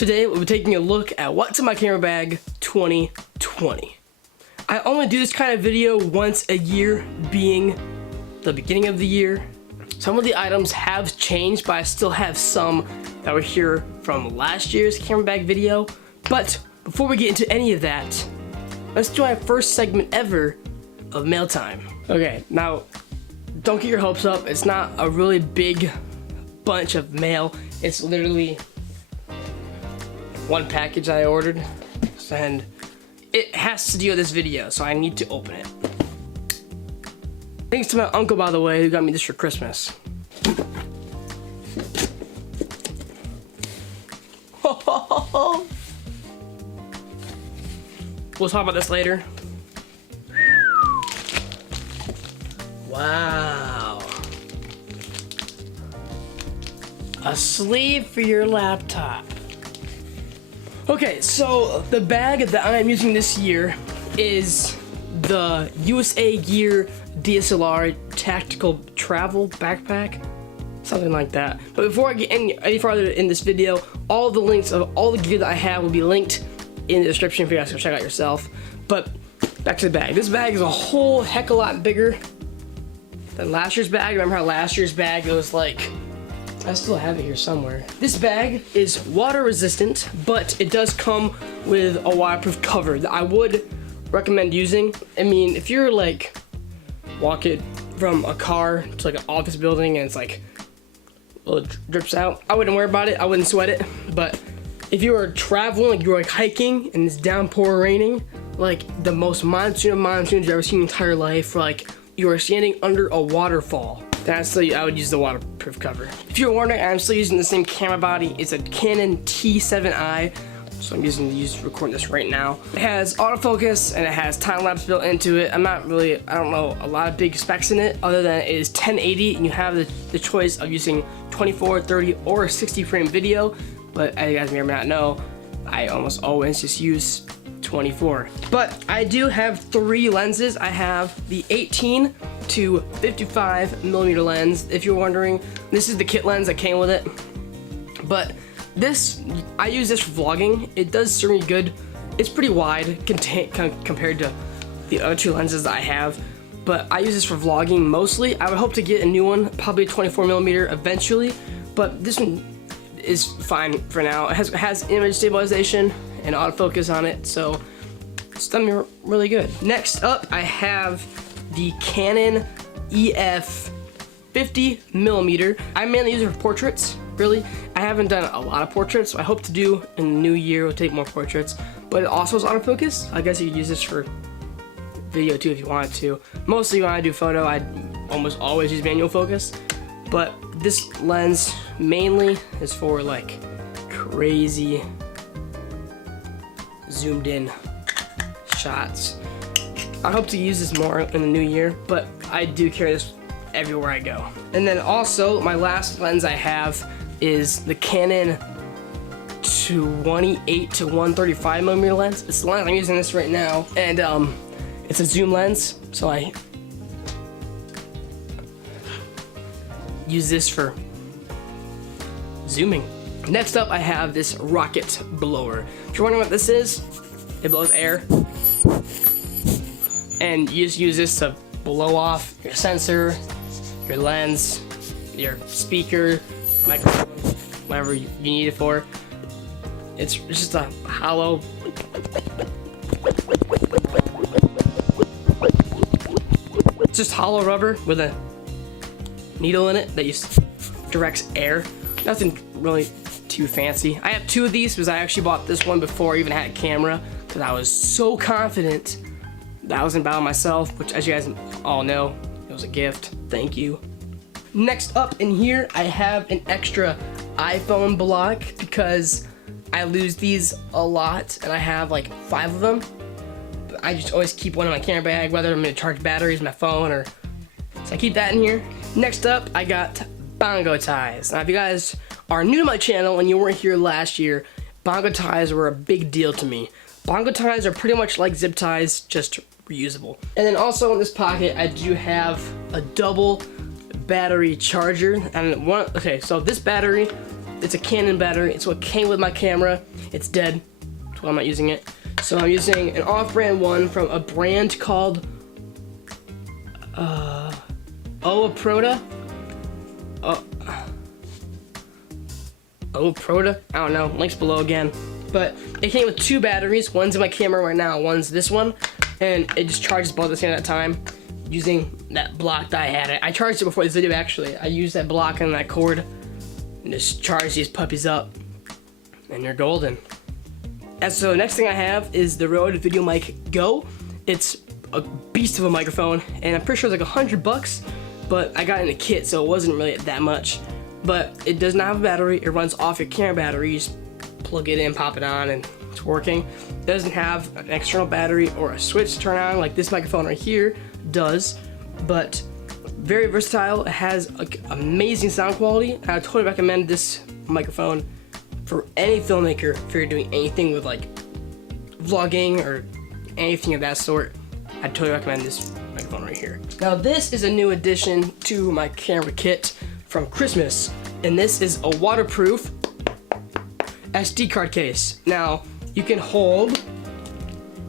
Today we'll be taking a look at what's in my camera bag 2020. I only do this kind of video once a year, being the beginning of the year. Some of the items have changed, but I still have some that were here from last year's camera bag video. But before we get into any of that, let's do our first segment ever of mail time. Okay, now don't get your hopes up. It's not a really big bunch of mail. It's literally one package I ordered, and it has to do with this video, so I need to open it. Thanks to my uncle, by the way, who got me this for Christmas. We'll talk about this later. Wow. A sleeve for your laptop. Okay, so the bag that I'm using this year is the USA Gear DSLR Tactical Travel Backpack, something like that. But before I get any farther in this video, all the links of all the gear that I have will be linked in the description for you guys to check out yourself. But back to the bag. This bag is a whole heck of a lot bigger than last year's bag. Remember how last year's bag it was like, I still have it here somewhere. This bag is water resistant, but it does come with a waterproof cover that I would recommend using. I mean, if you're like walking from a car to like an office building and it's like it drips out, I wouldn't worry about it. I wouldn't sweat it. But if you are traveling, like you're like hiking and it's downpour raining, like the most monsoon of monsoons you've ever seen in your entire life, like you are standing under a waterfall, that's the I would use the waterproof cover. If you're wondering, I'm still using the same camera body. It's a Canon T7i, so I'm recording this right now. It has autofocus and it has time lapse built into it. I don't know a lot of big specs in it, other than it is 1080 and you have the choice of using 24, 30, or 60 frame video. But as you guys may or may not know, I almost always just use 24. But I do have three lenses. I have the 18 to 55 millimeter lens. If you're wondering, this is the kit lens that came with it. But this, I use this for vlogging. It does serve me good. It's pretty wide compared to the other two lenses that I have. But I use this for vlogging mostly. I would hope to get a new one, probably 24 millimeter eventually. But this one is fine for now. It has image stabilization and autofocus on it, so it's done me really good. Next up, I have the Canon EF 50 millimeter. I mainly use it for portraits, really. I haven't done a lot of portraits, so I hope to do in the new year, we'll take more portraits. But it also is autofocus. I guess you could use this for video too if you wanted to. Mostly when I do photo, I almost always use manual focus. But this lens mainly is for like crazy zoomed in shots. I hope to use this more in the new year, but I do carry this everywhere I go. And then also my last lens I have is the Canon 28 to 135 millimeter lens. It's the lens I'm using this right now, and it's a zoom lens, so I use this for zooming. Next up, I have this rocket blower. If you're wondering what this is, it blows air. And you just use this to blow off your sensor, your lens, your speaker, microphone, whatever you need it for. It's just a hollow. It's just hollow rubber with a needle in it that directs air. Nothing really too fancy. I have two of these because I actually bought this one before I even had a camera, because I was so confident that I was gonna buy it myself, which, as you guys all know, it was a gift. Thank you. Next up in here, I have an extra iPhone block because I lose these a lot, and I have like 5 of them. I just always keep one in my camera bag, whether I'm gonna charge batteries, my phone, or so I keep that in here. Next up, I got bongo ties. Now, if you guys are new to my channel and you weren't here last year, bongo ties were a big deal to me. Bongo ties are pretty much like zip ties, just reusable. And then also in this pocket, I do have a double battery charger. And okay, so this battery It's a Canon battery. It's what came with my camera. It's dead. That's why I'm not using it. So I'm using an off-brand one from a brand called Oaproda. Oaproda? I don't know. Links below again. But it came with 2 batteries. One's in my camera right now. One's this one. And it just charges both at the same time using that block that I had. I charged it before this video actually. I used that block and that cord and just charge these puppies up. And you're golden. And so next thing I have is the Rode VideoMic Go. It's a beast of a microphone, and I'm pretty sure it's like $100, but I got it in a kit, so it wasn't really that much. But it does not have a battery. It runs off your camera battery. You just plug it in, pop it on, and it's working. It doesn't have an external battery or a switch to turn on like this microphone right here does, but very versatile. It has like amazing sound quality. I totally recommend this microphone for any filmmaker if you're doing anything with like vlogging or anything of that sort. I totally recommend this microphone right here. Now this is a new addition to my camera kit from Christmas, and this is a waterproof SD card case. Now you can hold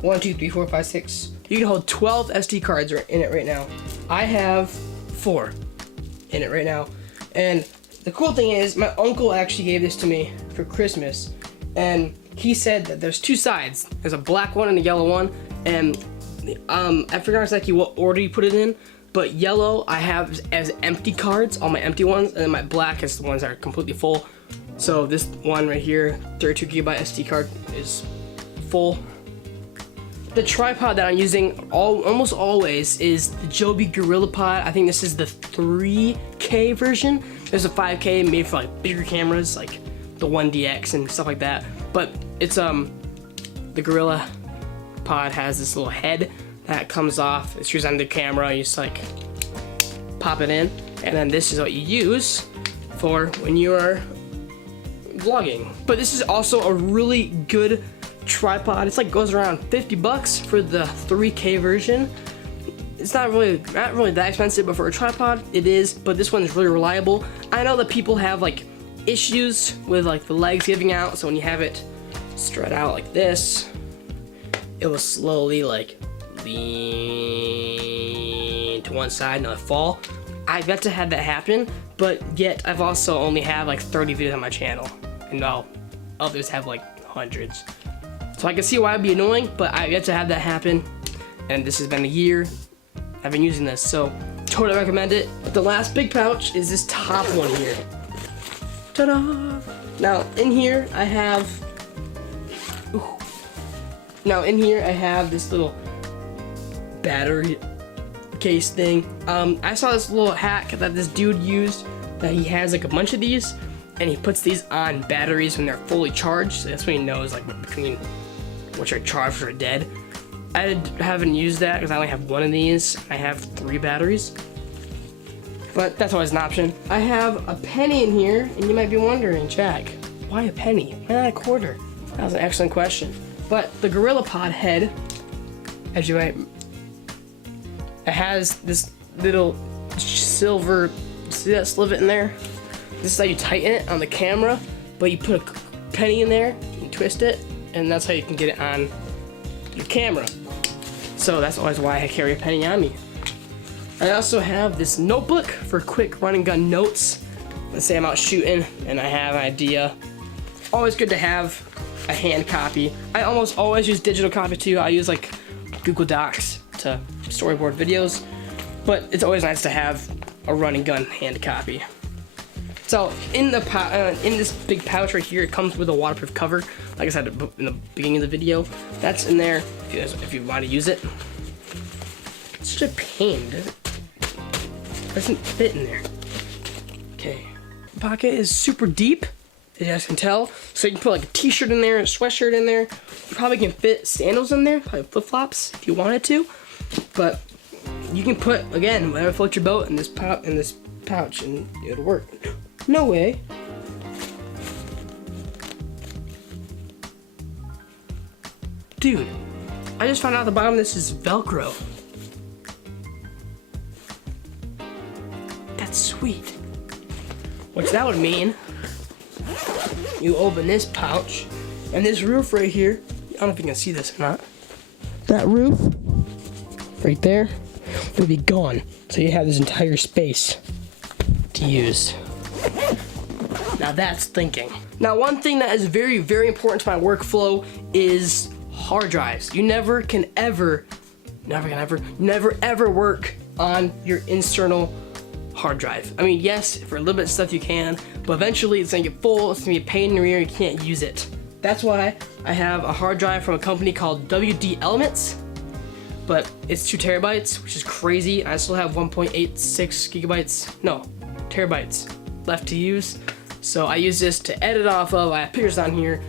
1, 2, 3, 4, 5, 6. You can hold 12 SD cards in it right now. I have 4 in it right now, and the cool thing is my uncle actually gave this to me for Christmas, and he said that there's 2 sides. There's a black one and a yellow one, and I forgot exactly what order you put it in, but yellow I have as empty cards, all my empty ones, and then my black is the ones that are completely full. So this one right here, 32GB SD card, is full. The tripod that I'm using almost always is the Joby GorillaPod. I think this is the 3K version. There's a 5K made for like bigger cameras, like the 1DX and stuff like that. But it's the GorillaPod has this little head that comes off. It screws on the camera. You just like pop it in, and then this is what you use for when you are vlogging. But this is also a really good tripod. It's like goes around $50 for the 3K version. It's not really that expensive, but for a tripod it is. But this one is really reliable. I know that people have like issues with like the legs giving out, so when you have it spread out like this, it will slowly like lean to one side and it'll fall. I've yet to have that happen, but yet I've also only have like 30 videos on my channel, and while others have like hundreds. So I can see why it'd be annoying, but I've yet to have that happen, and this has been a year I've been using this, so totally recommend it. But the last big pouch is this top one here. Ta-da! Now in here I have, this little battery case thing. I saw this little hack that this dude used, that he has like a bunch of these, and he puts these on batteries when they're fully charged, so that's when he knows like between which are charged or dead. I haven't used that because I only have one of these. I have 3 batteries, but that's always an option. I have a penny in here, and you might be wondering, Jack, why a penny? Why not a quarter? That was an excellent question. But the GorillaPod head, as you might, it has this little silver, see that slivet in there? This is how you tighten it on the camera, but you put a penny in there and twist it, and that's how you can get it on your camera. So that's always why I carry a penny on me. I also have this notebook for quick run and gun notes. Let's say I'm out shooting and I have an idea. Always good to have a hand copy. I almost always use digital copy too. I use like Google Docs to storyboard videos, but it's always nice to have a run and gun hand copy. So in this big pouch right here, it comes with a waterproof cover. Like I said in the beginning of the video, that's in there if you want to use it. It's such a pain. It doesn't fit in there. Okay, the pocket is super deep, as you guys can tell. So you can put like a t-shirt in there, a sweatshirt in there. You probably can fit sandals in there, probably flip-flops if you wanted to. But you can put, again, whatever floats your boat in this pouch, and it'll work. No way. Dude, I just found out the bottom of this is Velcro. That's sweet. Which that would mean you open this pouch, and this roof right here, I don't know if you can see this or not. That roof right there will be gone. So you have this entire space to use. Now that's thinking. Now one thing that is very, very important to my workflow is hard drives. You never ever work on your internal hard drive. I mean, yes, for a little bit of stuff you can, but eventually it's gonna get full, it's gonna be a pain in the rear, you can't use it. That's why I have a hard drive from a company called WD Elements, but it's 2 terabytes, which is crazy. I still have 1.86 gigabytes, no, terabytes left to use. So I use this to edit off of. I have pictures on here,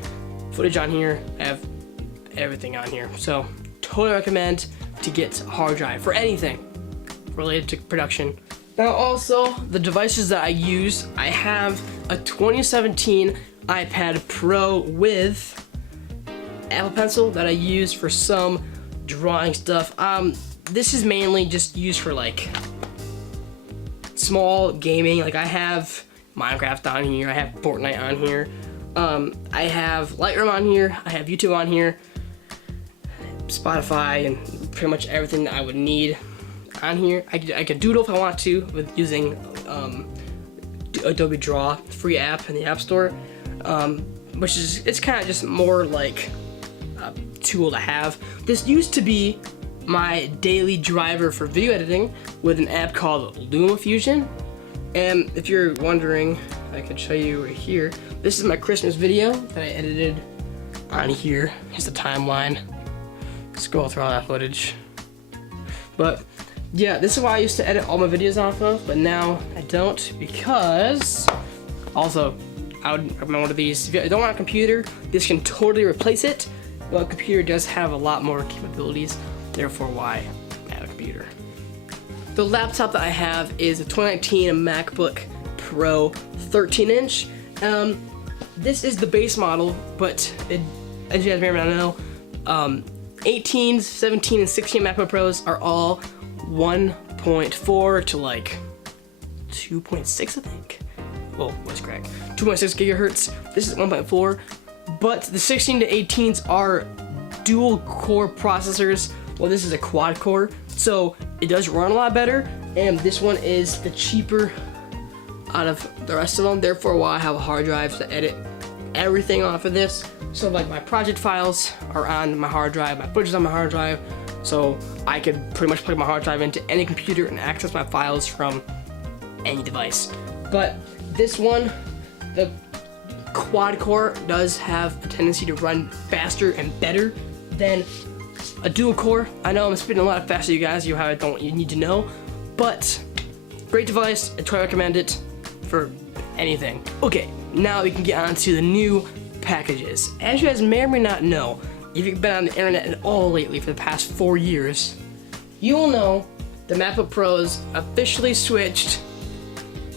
footage on here, I have everything on here. So totally recommend to get a hard drive for anything related to production. Now also, the devices that I use, I have a 2017 iPad Pro with Apple Pencil that I use for some drawing stuff. This is mainly just used for like small gaming. Like I have Minecraft on here, I have Fortnite on here, I have Lightroom on here, I have YouTube on here, Spotify, and pretty much everything that I would need on here. I could doodle if I want to with using Adobe Draw, free app in the App Store, which is, it's kind of just more like a tool to have. This used to be my daily driver for video editing with an app called LumaFusion. And if you're wondering, I could show you right here. This is my Christmas video that I edited on here. Here's the timeline. Scroll through all that footage. But yeah, this is why I used to edit all my videos off of, but now I don't, because also I would recommend one of these. If you don't want a computer, this can totally replace it. But a computer does have a lot more capabilities, therefore why I have a computer. The laptop that I have is a 2019 MacBook Pro 13-inch. This is the base model, but as you guys may or may not know, 18, 17, and 16 MacBook Pros are all 1.4 to like 2.6, I think. Well, what's correct? 2.6 gigahertz. This is 1.4, but the 16 to 18s are dual core processors. Well, this is a quad core, so it does run a lot better, and this one is the cheaper out of the rest of them. Therefore, why I have a hard drive to edit everything off of this. So like my project files are on my hard drive, my footage is on my hard drive, so I could pretty much plug my hard drive into any computer and access my files from any device. But this one, the quad core, does have a tendency to run faster and better than a dual core. I know I'm spitting a lot faster, you guys. You need to know, but great device. I totally recommend it for anything. Okay, now we can get on to the new packages. As you guys may or may not know, if you've been on the internet at all lately for the past 4 years, you will know the MacBook Pros officially switched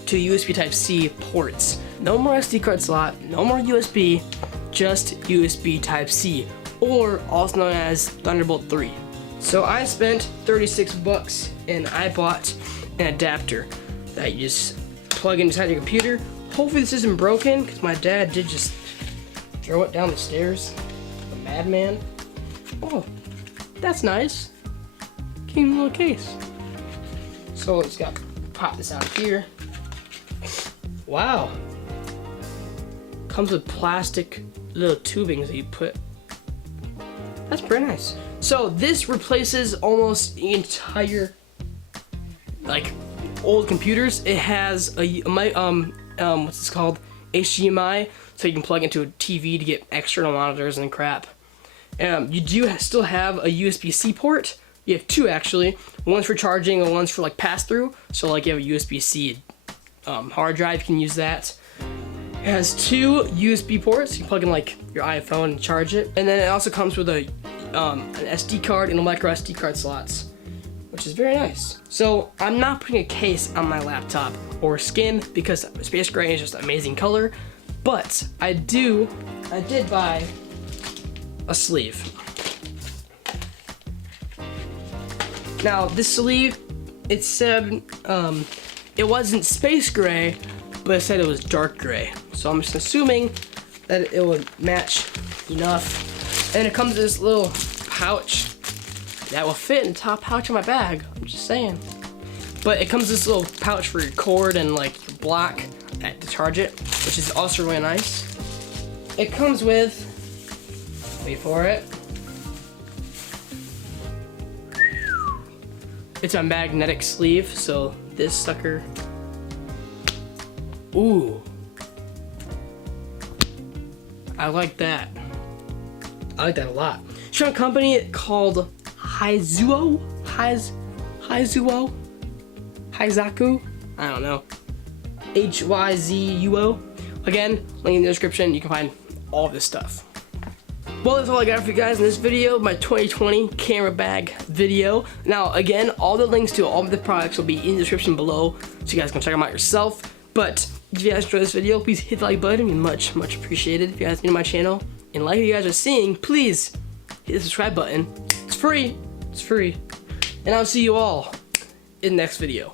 to USB Type-C ports. No more SD card slot, no more USB, just USB Type-C, or also known as Thunderbolt 3. So I spent 36 bucks and I bought an adapter that you just plug inside your computer. Hopefully this isn't broken, because my dad did just throw it down the stairs. The madman. Oh, that's nice. Came in a little case. So it's got, pop this out here. Wow. Comes with plastic little tubings that you put. That's pretty nice. So this replaces almost the entire, like, old computers. It has a what's this called? HDMI, so you can plug into a TV to get external monitors and crap. You do still have a USB-C port. You have two actually. One's for charging and one's for like pass-through. So like you have a USB-C hard drive, you can use that. It has two USB ports. You can plug in like your iPhone and charge it. And then it also comes with an SD card and a micro SD card slots, which is very nice. So I'm not putting a case on my laptop or skin because space gray is just an amazing color, but I did buy a sleeve. Now this sleeve, it said it wasn't space gray, but it said it was dark gray. so I'm just assuming that it would match enough. And it comes in this little pouch that will fit in the top pouch of my bag. I'm just saying. But it comes in this little pouch for your cord and like your block to charge it, which is also really nice. It comes with, wait for it, it's a magnetic sleeve, so this sucker, ooh, I like that. I like that a lot. It's from a company called Hizaku? I don't know. Hyzuo. Again, link in the description, you can find all this stuff. Well, that's all I got for you guys in this video, my 2020 camera bag video. Now, again, all the links to all of the products will be in the description below, so you guys can check them out yourself. But if you guys enjoyed this video, please hit the like button. It'd be much, much appreciated. If you guys are new to my channel and like what you guys are seeing, please hit the subscribe button. It's free. It's free. And I'll see you all in the next video.